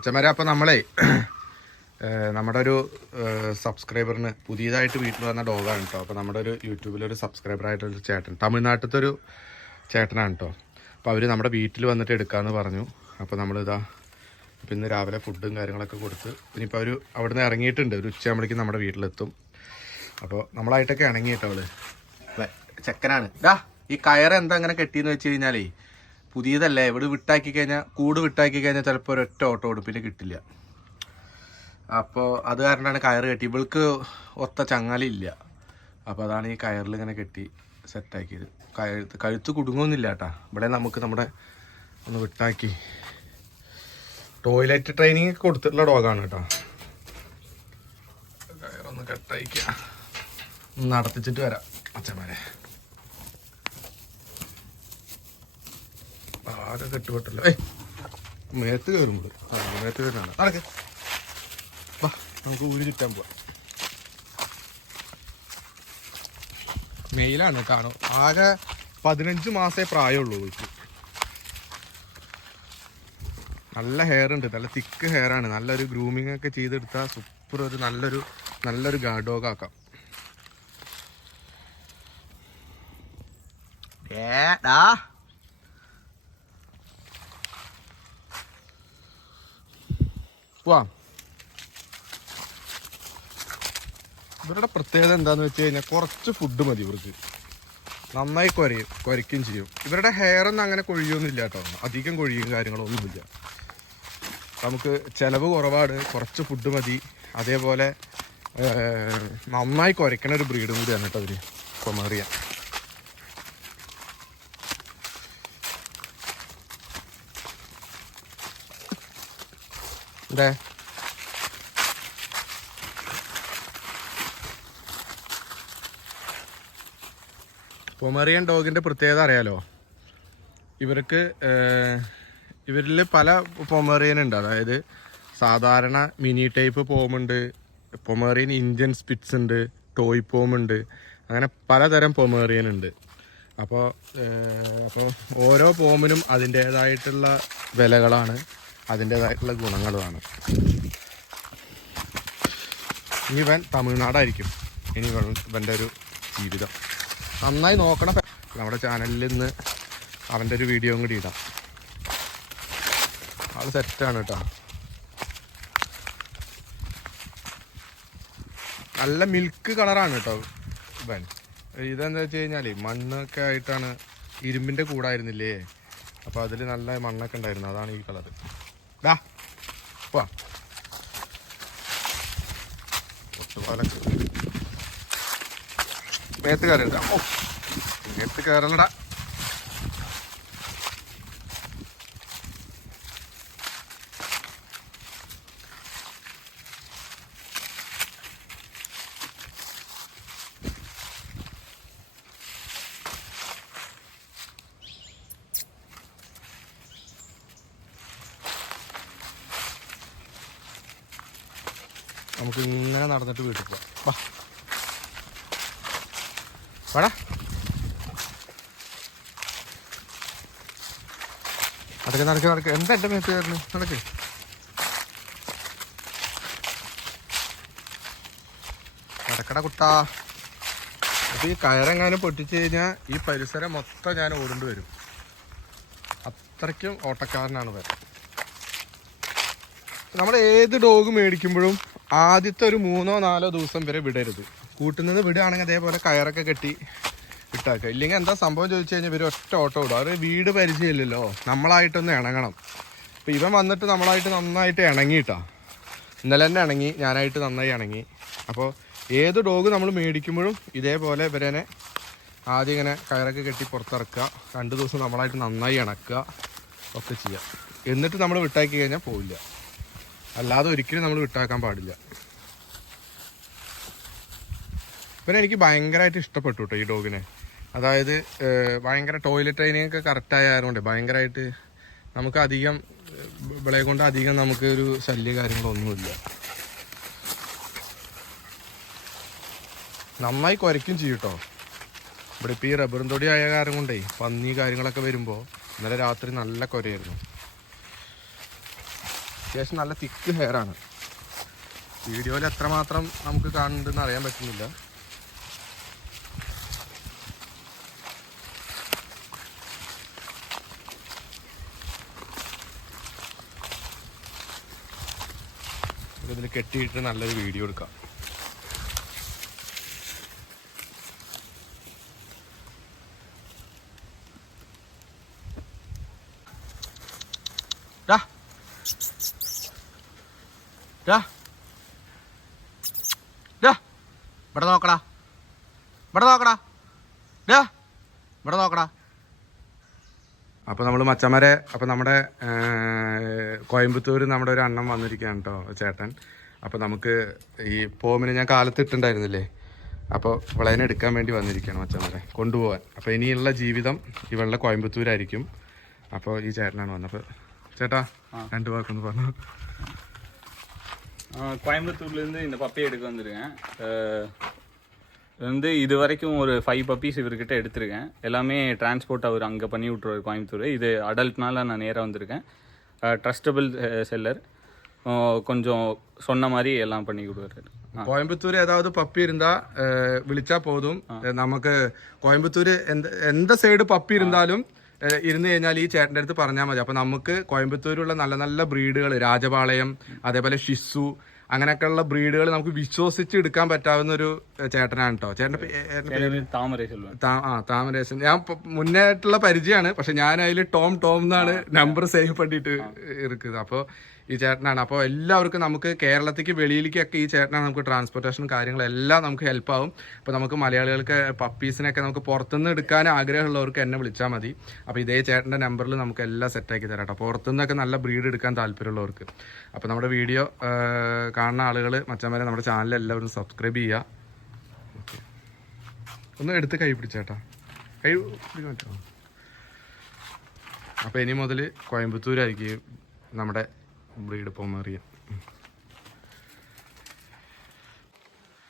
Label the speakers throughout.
Speaker 1: അച്ഛന്മാരെ അപ്പോൾ നമ്മളെ നമ്മുടെ ഒരു സബ്സ്ക്രൈബറിന് പുതിയതായിട്ട് വീട്ടിൽ വന്ന ഡോഗാണ് കേട്ടോ അപ്പോൾ നമ്മുടെ ഒരു യൂട്യൂബിലൊരു സബ്സ്ക്രൈബർ ആയിട്ടൊരു ചേട്ടൻ തമിഴ്നാട്ടിലത്തെ ഒരു ചേട്ടനാണ് കേട്ടോ അപ്പോൾ അവർ നമ്മുടെ വീട്ടിൽ വന്നിട്ട് എടുക്കാമെന്ന് പറഞ്ഞു. അപ്പോൾ നമ്മളിതാ ഇപ്പം ഇന്ന് രാവിലെ ഫുഡും കാര്യങ്ങളൊക്കെ കൊടുത്ത് ഇനിയിപ്പോൾ അവർ അവിടെ നിന്ന് ഇറങ്ങിയിട്ടുണ്ട്. ഒരു ഉച്ചയാകുമ്പോഴേക്കും നമ്മുടെ വീട്ടിലെത്തും. അപ്പോൾ നമ്മളായിട്ടൊക്കെ ഇണങ്ങി കേട്ടോ അവൾ ചെക്കനാണ്. ഈ കയർ എന്താ അങ്ങനെ കെട്ടിയെന്ന് വെച്ച് കഴിഞ്ഞാലേ പുതിയതല്ലേ? ഇവിടെ വിട്ടാക്കി കഴിഞ്ഞാൽ കൂട് വിട്ടാക്കി കഴിഞ്ഞാൽ ചിലപ്പോൾ ഒരൊറ്റ ഓട്ടോ ഉടുപ്പിൽ കിട്ടില്ല. അപ്പോൾ അത് കാരണമാണ് കയറ് കെട്ടി. ഇവൾക്ക് ഒത്ത ചങ്ങാലി ഇല്ല അപ്പോൾ അതാണ് ഈ കയറിൽ ഇങ്ങനെ കെട്ടി സെറ്റാക്കിയത്. കഴുത്ത് കഴുത്ത് കുടുങ്ങുന്നില്ല കേട്ടാ ഇവിടെ നമുക്ക് നമ്മുടെ ഒന്ന് വിട്ടാക്കി. ടോയ്ലറ്റ് ട്രെയിനിങ് കൊടുത്തിട്ടുള്ള ഡോഗാണ് കേട്ടോ. കയറൊന്ന് കെട്ടയക്കുക നടത്തിച്ചിട്ട് വരാം അച്ഛന്മാരെ. ആകെ കെട്ടുപെട്ടല്ലോ മേത്ത് കയറുമ്പോൾ ആ മേത്ത് കയറാണ് നടക്ക്. വാ നമുക്ക് ഊരി ചുറ്റാൻ പോവാം. മെയിലാണ് കാണും. ആകെ പതിനഞ്ച് മാസേ പ്രായമുള്ളൂ വീട്ടിൽ നല്ല ഹെയർ ഉണ്ട്. നല്ല തിക്ക് ഹെയർ ആണ്. നല്ലൊരു ഗ്രൂമിംഗ് ഒക്കെ ചെയ്തെടുത്താൽ സൂപ്പർ ഒരു നല്ലൊരു നല്ലൊരു ഗാർഡ് ഡോഗ് ആക്കാം.
Speaker 2: ഏടാ
Speaker 1: പോവാം ഇവരുടെ പ്രത്യേകത എന്താന്ന് വെച്ച് കഴിഞ്ഞാൽ കുറച്ച് ഫുഡ് മതി ഇവർക്ക്. നന്നായി കുരയും കുരയ്ക്കും ചെയ്യും. ഇവരുടെ ഹെയർ ഒന്നും അങ്ങനെ കൊഴിയൊന്നുമില്ല കേട്ടോ. അധികം കൊഴിയും കാര്യങ്ങളൊന്നുമില്ല. നമുക്ക് ചിലവ് കുറവാണ്. കുറച്ച് ഫുഡ് മതി. അതേപോലെ നന്നായി കുരയ്ക്കണ ഒരു ബ്രീഡും കൂടിയാണ് കേട്ടോ അവർ കൊമേറിയ അതെ പൊമറിയൻ ഡോഗിന്റെ പ്രത്യേകത അറിയാലോ? ഇവർക്ക് ഇവരിൽ പല പൊമറിയൻ ഉണ്ട് അതായത് സാധാരണ മിനി ടൈപ്പ് പോമുണ്ട് പൊമേറിയൻ ഇന്ത്യൻ സ്പിറ്റ്സ് ഉണ്ട് ടോയ് പോമുണ്ട് അങ്ങനെ പലതരം പൊമേറിയൻ ഉണ്ട്. അപ്പോൾ അപ്പോൾ ഓരോ പോമിനും അതിന്റേതായിട്ടുള്ള വിലകളാണ്. അതിന്റേതായിട്ടുള്ള ഗുണങ്ങളുമാണ്. ഇനി ഇവൻ തമിഴ്നാടായിരിക്കും. ഇനി ഇവൻ ഇവന്റെ ഒരു ജീവിതം. നന്നായി നോക്കണം. നമ്മുടെ ചാനലിൽ നിന്ന് അവന്റെ ഒരു വീഡിയോ കൂടി ഇടാം. ആൾ സെറ്റാണ് കേട്ടോ. നല്ല മിൽക്ക് കളറാണ് കേട്ടോ ഇവൻ. ഇതെന്താ വെച്ച് കഴിഞ്ഞാലേ മണ്ണൊക്കെ ആയിട്ടാണ് ഇരുമ്പിന്റെ കൂടായിരുന്നില്ലേ? അപ്പോൾ അതിൽ നല്ല മണ്ണൊക്കെ ഉണ്ടായിരുന്നു. അതാണ് ഈ കളറ്. ഡാ വാ ഒട്ടുപാലൊക്കെ മേത്ത് കയറില്ല ഓ മേത്ത് കയറലടാ. നമുക്ക് ഇങ്ങനെ നടന്നിട്ട് വീട്ടിൽ പോവാം. വാ. നടക്ക് നടക്ക് നടക്ക്. എന്താ എന്റെ മേത്ത് കയറുന്നു നടക്ക്. നടക്കട കുട്ടാ. അപ്പൊ ഈ കയറെങ്ങാനും പൊട്ടിച്ചു കഴിഞ്ഞാൽ ഈ പരിസരം മൊത്തം ഞാൻ ഓടേണ്ടി വരും. അത്രയ്ക്കും ഓട്ടക്കാരനാണ് വരെ നമ്മൾ ഏത് ഡോഗ് മേടിക്കുമ്പോഴും ആദ്യത്തെ ഒരു മൂന്നോ നാലോ ദിവസം വരെ വിടരുത്. കൂട്ടുന്നത് വിടുകയാണെങ്കിൽ അതേപോലെ കയറൊക്കെ കെട്ടി ഇട്ടാക്കുക ഇല്ലെങ്കിൽ എന്താ സംഭവം ചോദിച്ചു കഴിഞ്ഞാൽ ഇവർ ഒറ്റ ഓട്ടോ വിടും. അവർ വീട് പരിചയമില്ലല്ലോ. നമ്മളായിട്ടൊന്ന് ഇണങ്ങണം. അപ്പോൾ ഇവൻ വന്നിട്ട് നമ്മളായിട്ട് നന്നായിട്ട് ഇണങ്ങിയിട്ടാ. ഇന്നലെ തന്നെ ഇണങ്ങി ഞാനായിട്ട് നന്നായി ഇണങ്ങി. അപ്പോൾ ഏത് ഡോഗ് നമ്മൾ മേടിക്കുമ്പോഴും ഇതേപോലെ ഇവരനെ ആദ്യം ഇങ്ങനെ കയറൊക്കെ കെട്ടി പുറത്തിറക്കുക. രണ്ട് ദിവസം നമ്മളായിട്ട് നന്നായി ഇണക്കുക ഒക്കെ ചെയ്യുക. എന്നിട്ട് നമ്മൾ വിട്ടാക്കി കഴിഞ്ഞാൽ പോവില്ല. അല്ലാതെ ഒരിക്കലും നമ്മൾ വിട്ടാക്കാൻ പാടില്ല. പിന്നെ എനിക്ക് ഭയങ്കരമായിട്ട് ഇഷ്ടപ്പെട്ടു കേട്ടോ ഈ ഡോഗിനെ. അതായത് ഭയങ്കര ടോയ്ലറ്റ് ട്രെയിനിങ് ഒക്കെ കറക്റ്റ് ആയതുകൊണ്ട് ഭയങ്കരമായിട്ട് നമുക്ക് അധികം വിളയെ കൊണ്ട് അധികം നമുക്ക് ഒരു ശല്യ കാര്യങ്ങളൊന്നുമില്ല നന്നായി കുരയ്ക്കും ചെയ്യും കേട്ടോ ഇവിടെ ഇപ്പോൾ ഈ റബ്ബറും തൊടി ആയ കാരണം കൊണ്ടേ പന്നി കാര്യങ്ങളൊക്കെ വരുമ്പോൾ ഇന്നലെ രാത്രി നല്ല കുരയായിരുന്നു. അത്യാവശ്യം നല്ല തിക്ക് ഹെയറാണ് വീഡിയോയിൽ എത്രമാത്രം നമുക്ക് കാണുന്നുണ്ടെന്ന് അറിയാൻ പറ്റുന്നില്ല. കെട്ടിയിട്ട് നല്ലൊരു വീഡിയോ എടുക്കാം. ഇവിടെ നോക്കടാ. ഇവിടെ നോക്കടാ. ഇവിടെ നോക്കടാ. അപ്പോൾ നമ്മൾ മച്ചന്മാരെ അപ്പോൾ നമ്മുടെ കോയമ്പത്തൂർ നമ്മുടെ ഒരു അണ്ണം വന്നിരിക്കുകയാണ് കേട്ടോ ചേട്ടൻ. അപ്പോൾ നമുക്ക് ഈ പോമിനെ ഞാൻ കാലത്ത് ഇട്ടുണ്ടായിരുന്നില്ലേ അപ്പോൾ വിളയനെ എടുക്കാൻ വേണ്ടി വന്നിരിക്കുകയാണ് മച്ചന്മാരെ കൊണ്ടുപോകാൻ അപ്പോൾ ഇനിയുള്ള ജീവിതം ഇവളുടെ കോയമ്പത്തൂരായിരിക്കും അപ്പോൾ ഈ ചേട്ടനാണ് വന്നത് അപ്പോൾ ചേട്ടാ രണ്ട് വാക്കൊന്ന് പറഞ്ഞു
Speaker 2: ஆ, கோயம்புத்தூர்லேருந்து இந்த பப்பியை எடுக்க வந்திருக்கேன் அஹ், இது வந்து இது வரைக்கும் ஒரு ஃபைவ் பப்பீஸ் இவர்கிட்ட எடுத்திருக்கேன் எல்லாமே டிரான்ஸ்போர்ட் அவர் அங்கே பண்ணி விட்ருவார் கோயம்புத்தூர் இது அடல்ட்னால நான் நேராக வந்திருக்கேன் ட்ரஸ்டபிள் செல்லர் கொஞ்சம் சொன்ன மாதிரி எல்லாம் பண்ணி கொடுக்குறாரு ஆ
Speaker 1: കോയമ്പത്തൂർ ഏതാവത് പപ്പി ഇരുന്നാ വിളിച്ചാ പോതും ഏഹ് നമുക്ക് കോയമ്പത്തൂര് എന്ത് എന്ത സൈഡ് പപ്പി ഇരുന്നാലും ഏഹ് ഇരുന്ന് കഴിഞ്ഞാൽ ഈ ചേട്ടൻ്റെ അടുത്ത് പറഞ്ഞാൽ മതി അപ്പൊ നമുക്ക് കോയമ്പത്തൂരുള്ള നല്ല നല്ല ബ്രീഡുകൾ രാജപാളയം അതേപോലെ ഷിസു അങ്ങനെയൊക്കെയുള്ള ബ്രീഡുകൾ നമുക്ക് വിശ്വസിച്ച് എടുക്കാൻ പറ്റാവുന്ന ഒരു ഏഹ് ചേട്ടനാണ് കേട്ടോ ചേട്ടൻ്റെ പേ- ഏ-
Speaker 2: பேர் தாமரை செல்வன்
Speaker 1: താ- ആ താമരേശൻ ഞാൻ ഇപ്പൊ മുന്നേട്ടുള്ള പരിചയമാണ് പക്ഷെ ഞാൻ അതിൽ ടോം ടോം എന്നാണ് നമ്പർ സേവ് പണ്ടിട്ട് ഇരിക്കുന്നത് അപ്പോൾ ഈ ചേട്ടനാണ്. അപ്പോൾ എല്ലാവർക്കും നമുക്ക് കേരളത്തിലേക്ക് വെളിയിലേക്കൊക്കെ ഈ ചേട്ടനാണ് നമുക്ക് ട്രാൻസ്പോർട്ടേഷൻ കാര്യങ്ങളെല്ലാം നമുക്ക് ഹെൽപ്പ് ആവും. അപ്പോൾ നമുക്ക് മലയാളികൾക്ക് പപ്പീസിനൊക്കെ നമുക്ക് പുറത്തുനിന്ന് എടുക്കാൻ ആഗ്രഹമുള്ളവർക്ക് എന്നെ വിളിച്ചാൽ മതി. അപ്പോൾ ഇതേ ചേട്ടന്റെ നമ്പറിൽ നമുക്ക് എല്ലാം സെറ്റാക്കി തരാം കേട്ടോ പുറത്തുനിന്നൊക്കെ നല്ല ബ്രീഡ് എടുക്കാൻ താല്പര്യമുള്ളവർക്ക്. അപ്പോൾ നമ്മുടെ വീഡിയോ കാണുന്ന ആളുകൾ മച്ചന്മാരെ നമ്മുടെ ചാനൽ എല്ലാവരും സബ്സ്ക്രൈബ് ചെയ്യുക ഒന്ന് എടുത്ത് കൈ പിടിച്ചേട്ടാ. കൈ പിടിക്കാൻ പറ്റുമോ അപ്പോൾ ഇനി മുതൽ കോയമ്പത്തൂരായിരിക്കും നമ്മുടെ ப்ரீடு பொமேரியன்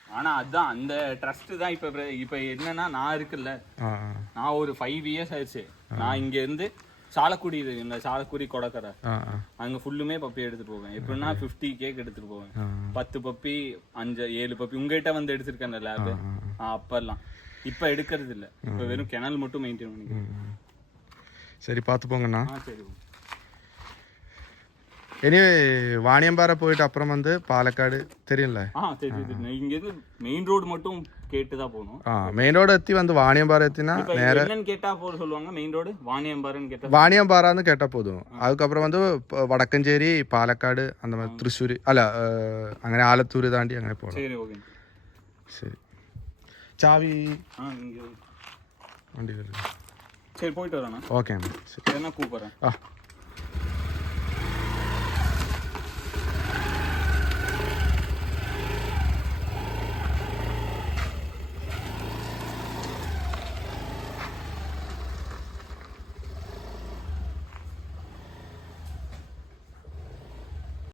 Speaker 2: ஆனால் அதுதான் அந்த ட்ரஸ்ட் தான் இப்ப இப்ப என்னன்னா நான் இருக்குல்ல. நான் ஒரு ஃபைவ் இயர்ஸ் ஆயிடுச்சு. நான் இங்க இருந்து சாலக்குடி இந்த சாலக்குடி கொடக்கரை. அங்க ஃபுல்லுமே பப்பி எடுத்துட்டு போவேன். எப்படின்னா ஃபிஃப்டி கேக் எடுத்துட்டு போவேன். பத்து பப்பி அஞ்சு ஏழு பப்பி உங்ககிட்ட வந்து எடுத்திருக்கேன் அந்த லேபு அப்பெல்லாம். இப்ப எடுக்கிறது இல்ல இப்ப வெறும் கிணல் மட்டும் மெயின்டைன் பண்ணிக்கிறேன்.
Speaker 1: சரி பார்த்து
Speaker 2: போங்கண்ணா சரி.
Speaker 1: ഇനി വാണിയമ്പാറ പോയിട്ട് അപ്പുറം വന്ന് പാലക്കാട് തെരിയല്ലേ
Speaker 2: ஆ சரி சரி சரி. இங்க இருந்து மெயின் ரோடு மட்டும் கேட்டு தான் போகணும்
Speaker 1: ആ മെയിൻ റോഡ് എത്തി വന്ന് വാണിയമ്പാറ എത്തിനാ
Speaker 2: இப்ப என்னன்னு கேட்டா போற சொல்லுவாங்க மெயின் ரோடு வாணியம்பாருன்னு கேட்டா
Speaker 1: വാണിയമ്പാറന്ന് കേട്ടാ പോതും അതുക്കപ്പുറം വന്ന് പ- വടക്കഞ്ചേരി പാലക്കാട് அந்த மாதிரி തൃശ്ശൂർ അല്ല ഏഹ്, അങ്ങനെ ആലത്തൂർ താണ്ടി അങ്ങനെ പോകണം
Speaker 2: சரி ஓகே
Speaker 1: ശരി ചാവി
Speaker 2: ஆ இங்க
Speaker 1: വണ്ടി കയറി
Speaker 2: சரி போயிட்டு வரேண்ணா
Speaker 1: ഓക്കെ അണ്ണா ശരി
Speaker 2: என்ன கூப்பிடுறேன்
Speaker 1: ആ